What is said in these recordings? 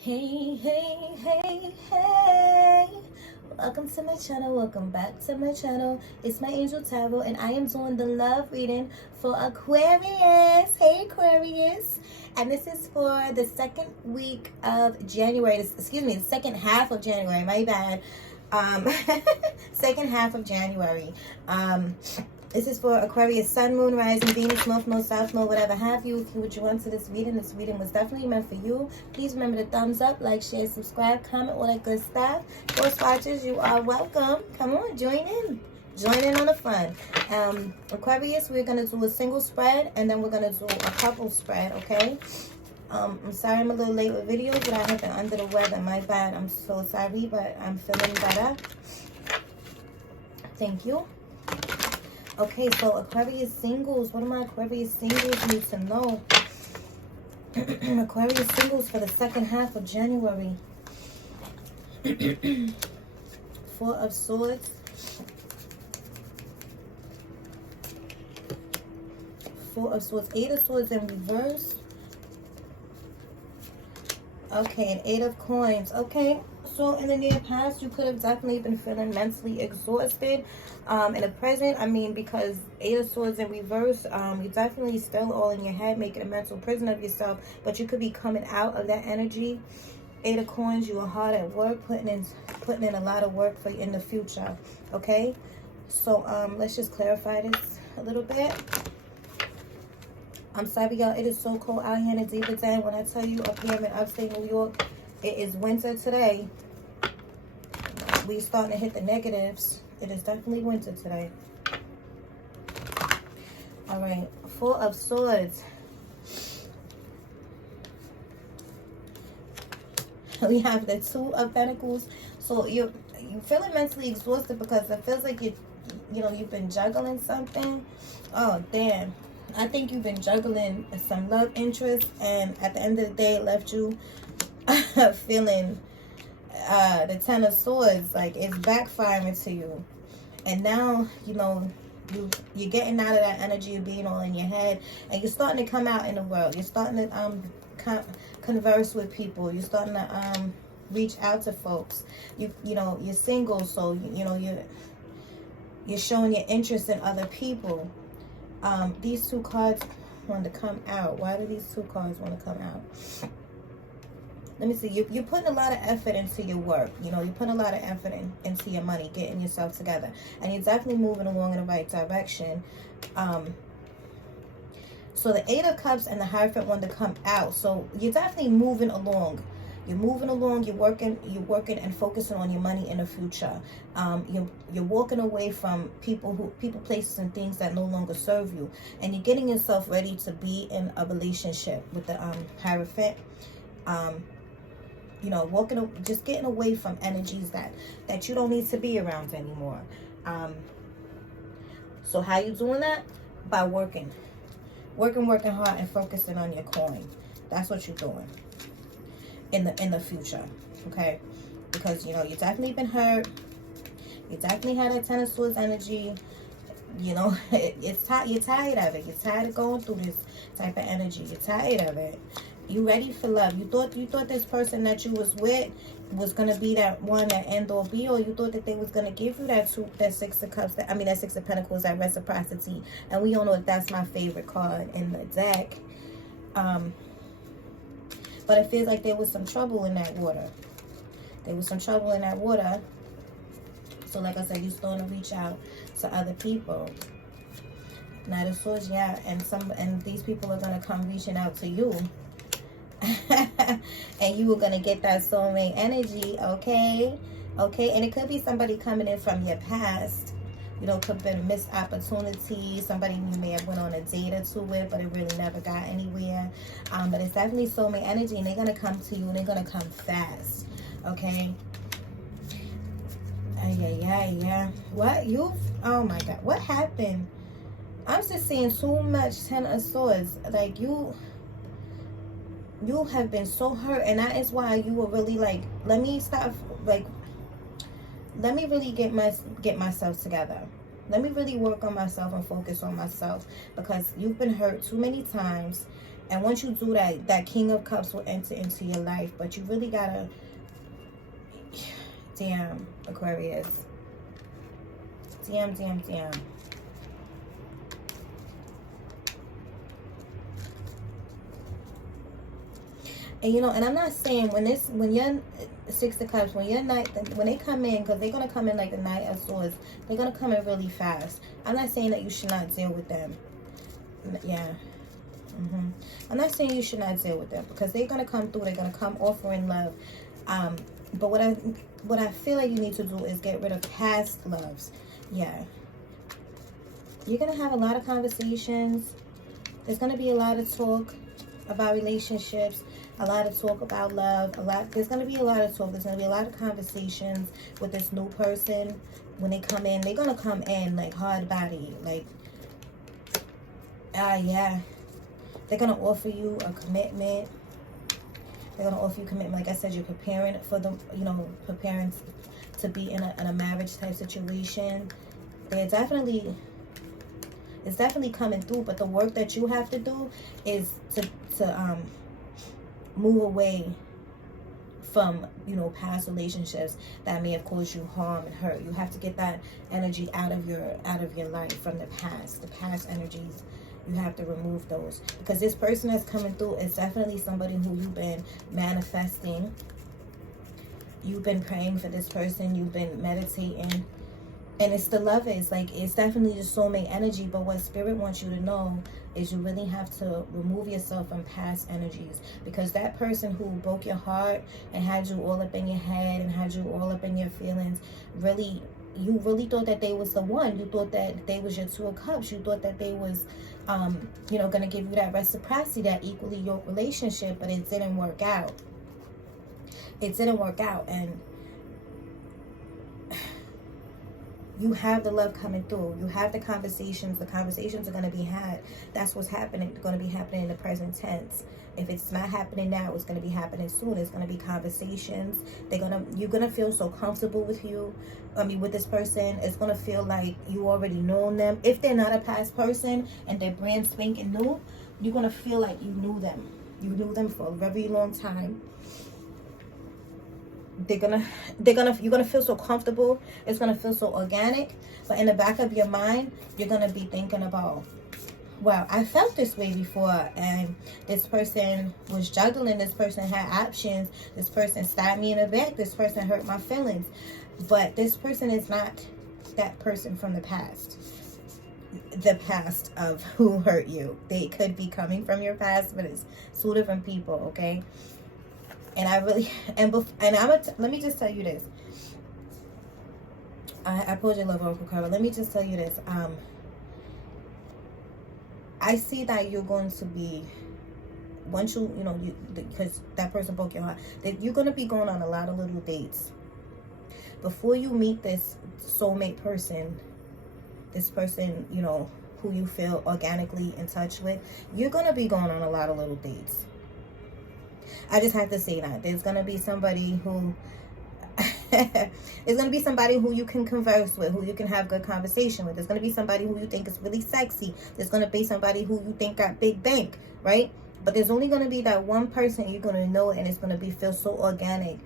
Hey, hey, hey, hey. Welcome to my channel. Welcome back to my channel. It's MaiAngel Tarot, and I am doing the love reading for Aquarius. Hey, Aquarius. And this is for the second week of January. Excuse me, the second half of January. My bad. Second half of January. This is for Aquarius, Sun, Moon, Rising, Venus, North Node, South Node, whatever have you. If you would join to this reading was definitely meant for you. Please remember to thumbs up, like, share, subscribe, comment, all that good stuff. Ghost watchers, you are welcome. Come on, join in. Join in on the fun. Aquarius, we're going to do a single spread, and then we're going to do a couple spread, okay? I'm sorry I'm a little late with videos, but I have been under the weather. My bad. I'm so sorry, but I'm feeling better. Thank you. Okay, so Aquarius singles. What do my Aquarius singles need to know? Aquarius singles for the second half of January. Four of Swords. Four of Swords. Eight of Swords in reverse. Okay, and Eight of Coins. Okay, so in the near past, you could have definitely been feeling mentally exhausted. In the present, I mean, because Eight of Swords in reverse, you're definitely still all in your head, making a mental prison of yourself, but you could be coming out of that energy. Eight of Coins, you are hard at work, putting in a lot of work for you in the future. Okay, so let's just clarify this a little bit. I'm sorry, y'all. It is so cold out here in the deeper day. When I tell you up here in upstate New York, it is winter today. We starting to hit the negatives. It is definitely winter today. All right. Four of Swords. We have the Two of Pentacles. So you're feeling mentally exhausted because it feels like you've been juggling something. Oh, damn. I think you've been juggling some love interest, and at the end of the day, it left you feeling the Ten of Swords, like it's backfiring to you. And now, you're getting out of that energy of being all in your head, and you're starting to come out in the world. You're starting to converse with people. You're starting to reach out to folks. You're single, so you're showing your interest in other people. These two cards want to come out. Why do these two cards want to come out? Let me see. You're putting a lot of effort into your work. You're putting a lot of effort into your money, getting yourself together. And you're definitely moving along in the right direction. So the Eight of Cups and the Hierophant want to come out. So you're definitely moving along. You're moving along, you're working and focusing on your money in the future. You're walking away from people, places, and things that no longer serve you. And you're getting yourself ready to be in a relationship with the Hierophant. Just getting away from energies that you don't need to be around anymore. So how you doing that? By working hard and focusing on your coin. That's what you're doing in the future, okay? Because you definitely been hurt. You definitely had that Ten of Swords energy. You're tired of it. You're tired of going through this type of energy. You're tired of it. You ready for love. You thought this person that you was with was gonna be that one, that end all be all. You thought that they was gonna give you that Six of Cups, that Six of Pentacles, that reciprocity. And we all know that's my favorite card in the deck. But it feels like there was some trouble in that water. There was some trouble in that water. So like I said, you're starting to reach out to other people. Knight of Swords, yeah. And these people are going to come reaching out to you. And you are going to get that soulmate energy, okay? Okay, and it could be somebody coming in from your past. Could have been a missed opportunity. Somebody you may have went on a date or two with, but it really never got anywhere. But it's definitely soulmate energy, and they're going to come to you, and they're going to come fast. Okay? Yeah. What? Oh my God. What happened? I'm just seeing so much Ten of Swords. Like, you have been so hurt, and that is why you were really like, let me really get myself together. Let me really work on myself and focus on myself, because you've been hurt too many times. And once you do that, that King of Cups will enter into your life. But you really gotta, damn, Aquarius. Damn. And you know, and I'm not saying when you're Six of Cups, when they come in, because they're gonna come in like the Knight of Swords, they're gonna come in really fast. I'm not saying that you should not deal with them. Yeah. I'm not saying you should not deal with them, because they're gonna come through. They're gonna come offering love. But what I feel like you need to do is get rid of past loves. Yeah. You're gonna have a lot of conversations. There's gonna be a lot of talk about relationships, a lot of talk about love, there's going to be a lot of talk, there's going to be a lot of conversations with this new person. When they come in, they're going to come in like hard body, like, yeah, they're going to offer you a commitment. They're going to offer you commitment. Like I said, you're preparing for them, you know, preparing to be in a marriage type situation. It's definitely coming through, but the work that you have to do is to move away from, you know, past relationships that may have caused you harm and hurt. You have to get that energy out of your life from the past energies. You have to remove those, because this person that's coming through is definitely somebody who you've been manifesting. You've been praying for this person, you've been meditating. And it's the Lovers, like, it's definitely the soulmate energy. But what Spirit wants you to know is you really have to remove yourself from past energies. Because that person who broke your heart and had you all up in your head and had you all up in your feelings, you really thought that they was the one. You thought that they was your Two of Cups. You thought that they was, you know, going to give you that reciprocity, that equally yoked relationship. But it didn't work out. It didn't work out. And you have the love coming through. You have the conversations. The conversations are going to be had. That's what's happening. It's going to be happening in the present tense. If it's not happening now, it's going to be happening soon. It's going to be conversations. You're going to feel so comfortable with with this person. It's going to feel like you already know them. If they're not a past person and they're brand spanking new, you're going to feel like you knew them. You knew them for a very long time. You're gonna feel so comfortable. It's gonna feel so organic. But in the back of your mind, you're gonna be thinking about, wow, I felt this way before, and this person was juggling, this person had options, this person stabbed me in the back, this person hurt my feelings. But this person is not that person from the past. The past of who hurt you. They could be coming from your past, but it's two different people, okay? And I really, let me just tell you this. I pulled your love oracle card. Let me just tell you this. I see that you're going to be, once because that person broke your heart, that you're going to be going on a lot of little dates. Before you meet this soulmate person, this person, you know, who you feel organically in touch with, you're going to be going on a lot of little dates. I just have to say that. There's going to be somebody who... there's going to be somebody who you can converse with, who you can have good conversation with. There's going to be somebody who you think is really sexy. There's going to be somebody who you think got big bank, right? But there's only going to be that one person you're going to know, and it's going to feel so organic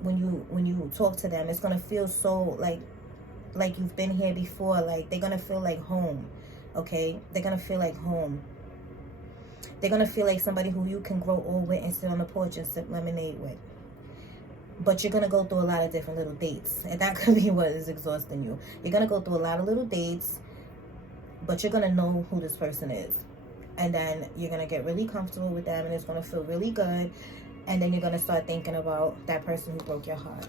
when you talk to them. It's going to feel so like you've been here before. Like, they're going to feel like home, okay? They're going to feel like home. They're going to feel like somebody who you can grow old with and sit on the porch and sip lemonade with. But you're going to go through a lot of different little dates. And that could be what is exhausting you. You're going to go through a lot of little dates. But you're going to know who this person is. And then you're going to get really comfortable with them. And it's going to feel really good. And then you're going to start thinking about that person who broke your heart.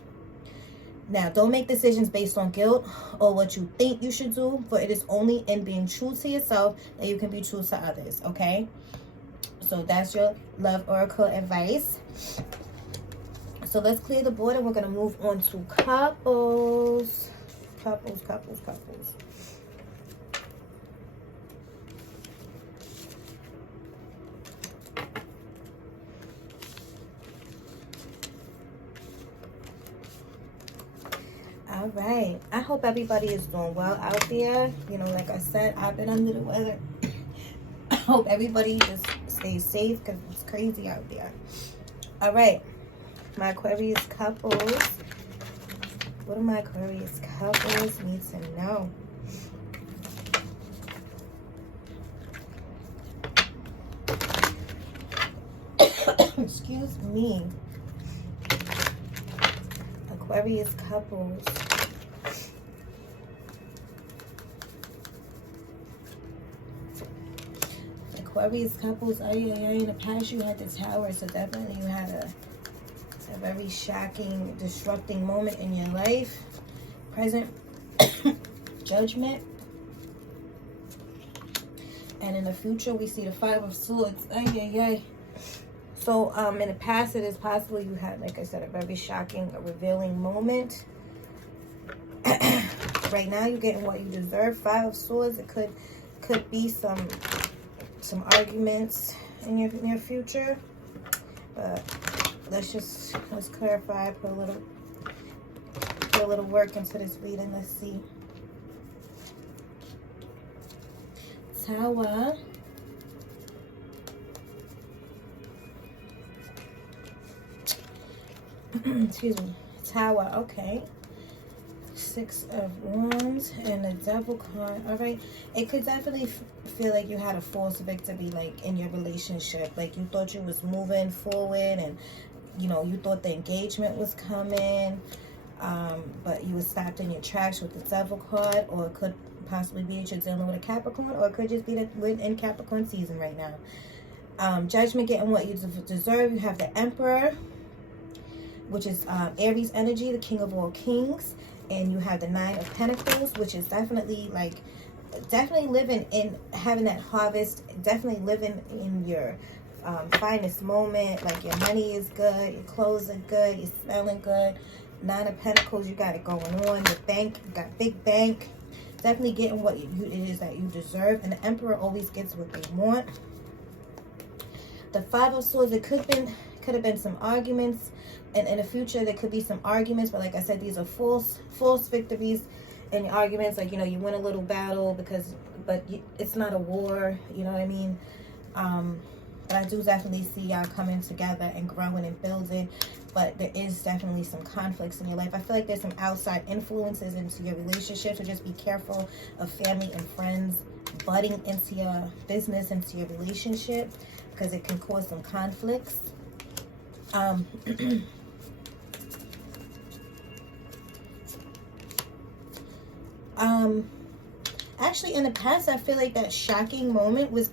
Now, don't make decisions based on guilt or what you think you should do. For it is only in being true to yourself that you can be true to others. Okay? So that's your love oracle advice. So let's clear the board and we're going to move on to couples. Couples. All right. I hope everybody is doing well out there. You know, like I said, I've been under the weather. I hope everybody is stay safe because it's crazy out there. All right, my Aquarius couples. What do my Aquarius couples need to know? Excuse me. Aquarius couples. Aquarius couples, in the past you had the Tower, so definitely you had a very shocking, disrupting moment in your life. Present, Judgment. And in the future, we see the Five of Swords. So, in the past, it is possible you had, like I said, a very shocking, revealing moment. Right now, you're getting what you deserve. Five of Swords. It could be some arguments in your near future. But let's clarify. Put a little work into this reading. Let's see. Tower. Excuse me. Tower. Okay. Six of Wands and the Devil card. All right. It could definitely feel like you had a false victory, like in your relationship. Like you thought you was moving forward, and you thought the engagement was coming, but you were stopped in your tracks with the Devil card. Or it could possibly be that you're dealing with a Capricorn, or it could just be that we're in Capricorn season right now. Judgment, getting what you deserve. You have the Emperor, which is Aries energy, the King of all kings. And you have the Nine of Pentacles, which is definitely living in, having that harvest, definitely living in your finest moment. Like your money is good, your clothes are good, you're smelling good. Nine of Pentacles, you got it going on. The bank, you got big bank. Definitely getting what it is that you deserve. And the Emperor always gets what they want. The Five of Swords, it could have been some arguments. And in the future, there could be some arguments. But like I said, these are false victories in your arguments. Like, you win a little battle but it's not a war. You know what I mean? But I do definitely see y'all coming together and growing and building. But there is definitely some conflicts in your life. I feel like there's some outside influences into your relationship. So just be careful of family and friends butting into your business, into your relationship, because it can cause some conflicts. Actually, in the past, I feel like that shocking moment was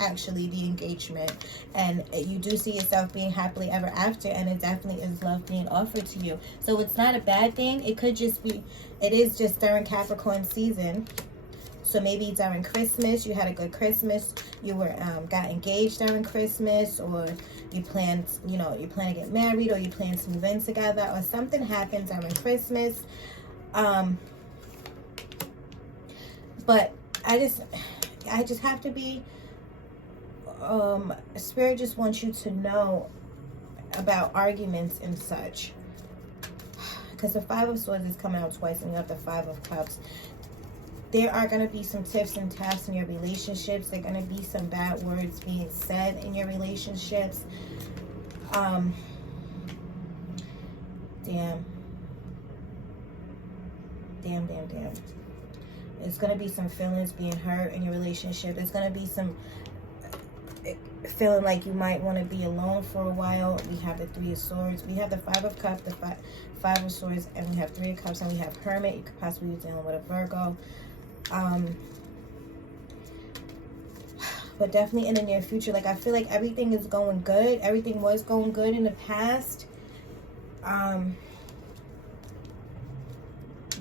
actually the engagement, and you do see yourself being happily ever after, and it definitely is love being offered to you. So it's not a bad thing. It could just be, it is just during Capricorn season. So maybe during Christmas, you had a good Christmas. You were got engaged during Christmas, or you planned, you plan to get married, or you plan to move in together, or something happened during Christmas. But I just have to be, Spirit just wants you to know about arguments and such. Because the Five of Swords is coming out twice, and you have the Five of Cups. There are going to be some tiffs and taps in your relationships. There are going to be some bad words being said in your relationships. Damn. There's going to be some feelings being hurt in your relationship. There's going to be some feeling like you might want to be alone for a while. We have the Three of Swords. We have the Five of Cups, the Five of Swords, and we have Three of Cups, and we have Hermit. You could possibly be dealing with a Virgo. But definitely in the near future, like I feel like everything is going good. Everything was going good in the past.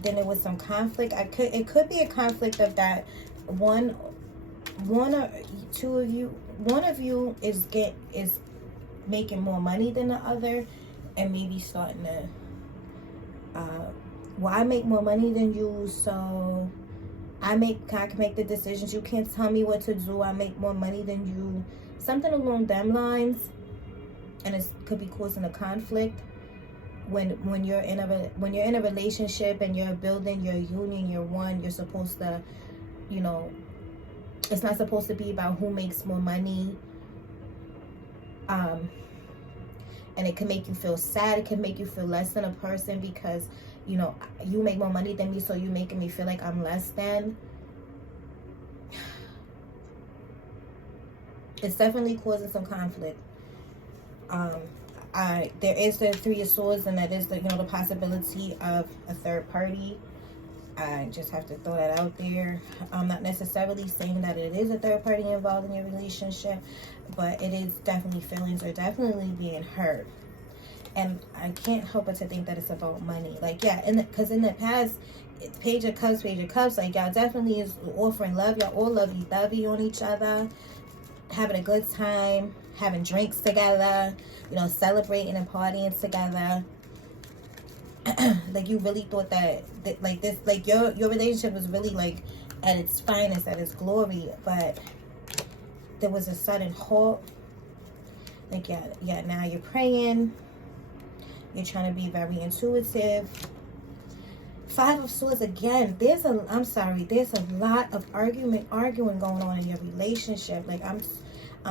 Then there was some conflict. It could be a conflict of that one or two of you. One of you is making more money than the other, and maybe starting to well, I make more money than you, so I can make the decisions. You can't tell me what to do. I make more money than you. Something along them lines. And it could be causing a conflict when you're in a relationship and you're building your union, you're one. You're supposed to, it's not supposed to be about who makes more money. And it can make you feel sad. It can make you feel less than a person because, you know, you make more money than me, so you making me feel like I'm less than. It's definitely causing some conflict. There is the Three of Swords, and that is the, you know, the possibility of a third party. I just have to throw that out there. I'm not necessarily saying that it is a third party involved in your relationship, but it is definitely, feelings are definitely being hurt. And I can't help but to think that it's about money. Like, yeah, because in the past, Page of Cups, like, y'all definitely is offering love. Y'all all lovey-dovey on each other, having a good time, having drinks together, you know, celebrating and partying together. Like, you really thought that like this, like your relationship was really like at its finest, at its glory, but there was a sudden halt. Like, yeah, now you're praying, you're trying to be very intuitive. Five of Swords again. There's a lot of arguing going on in your relationship. Like, I'm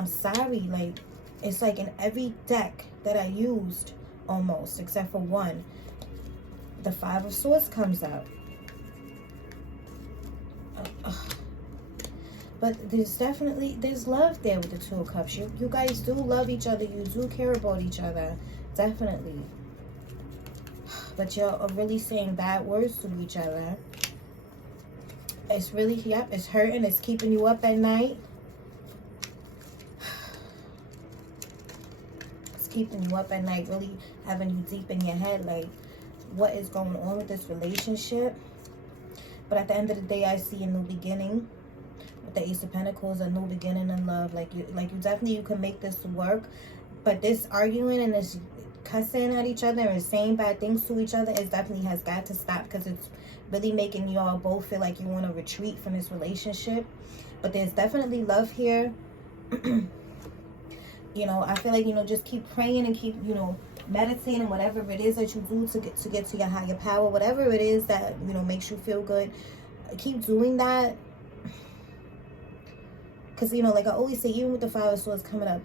sorry, like, it's like in every deck that I used, almost except for one, the Five of Swords comes out. But there's love there with the Two of Cups. You guys do love each other. You do care about each other. Definitely. But y'all are really saying bad words to each other. It's really, yep, it's hurting. It's keeping you up at night. It's keeping you up at night, really having you deep in your head, like, what is going on with this relationship? But at the end of the day, I see a new beginning. With the Ace of Pentacles, a new beginning in love. Like you definitely, you can make this work. But this arguing and this cussing at each other and saying bad things to each other is definitely has got to stop, because it's really making y'all both feel like you want to retreat from this relationship. But there's definitely love here. You know, I feel like, you know, just keep praying and keep, you know, meditating, whatever it is that you do to get to your higher power, whatever it is that, you know, makes you feel good. Keep doing that. Because, you know, like I always say, even with the Five of Swords coming up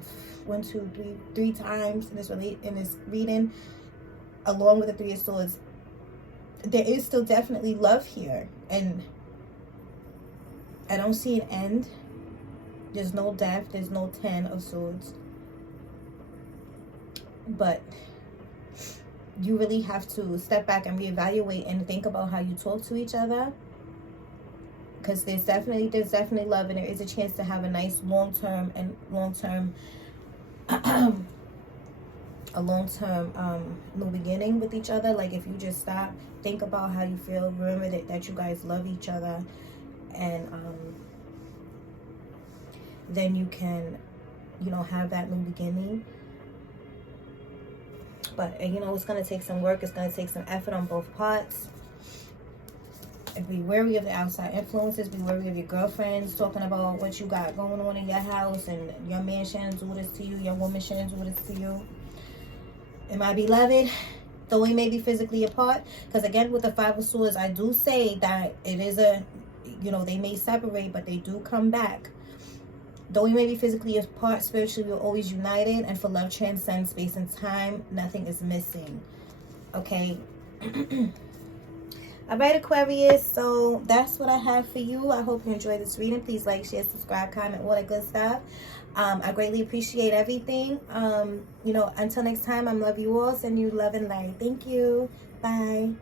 1, 2, 3 times in this reading, along with the Three of Swords, there is still definitely love here. And I don't see an end. There's no death. There's no 10 of Swords. But you really have to step back and reevaluate and think about how you talk to each other. Because there's definitely love, and there is a chance to have a nice long-term new beginning with each other. Like, if you just stop, think about how you feel, remember that you guys love each other, and then you can, you know, have that new beginning. But, you know, it's going to take some work. It's going to take some effort on both parts. Be wary of the outside influences. Be wary of your girlfriends talking about what you got going on in your house, and your man shouldn't do this to you. Your woman shouldn't do this to you. And my beloved, though we may be physically apart, because again, with the Five of Swords, I do say that it is a, you know, they may separate, but they do come back. Though we may be physically apart, spiritually we're always united, and for love transcends space and time. Nothing is missing. Okay. All right, Aquarius, so that's what I have for you. I hope you enjoyed this reading. Please like, share, subscribe, comment, all that good stuff. I greatly appreciate everything. You know, until next time, I'm love you all. Send you love and light. Thank you. Bye.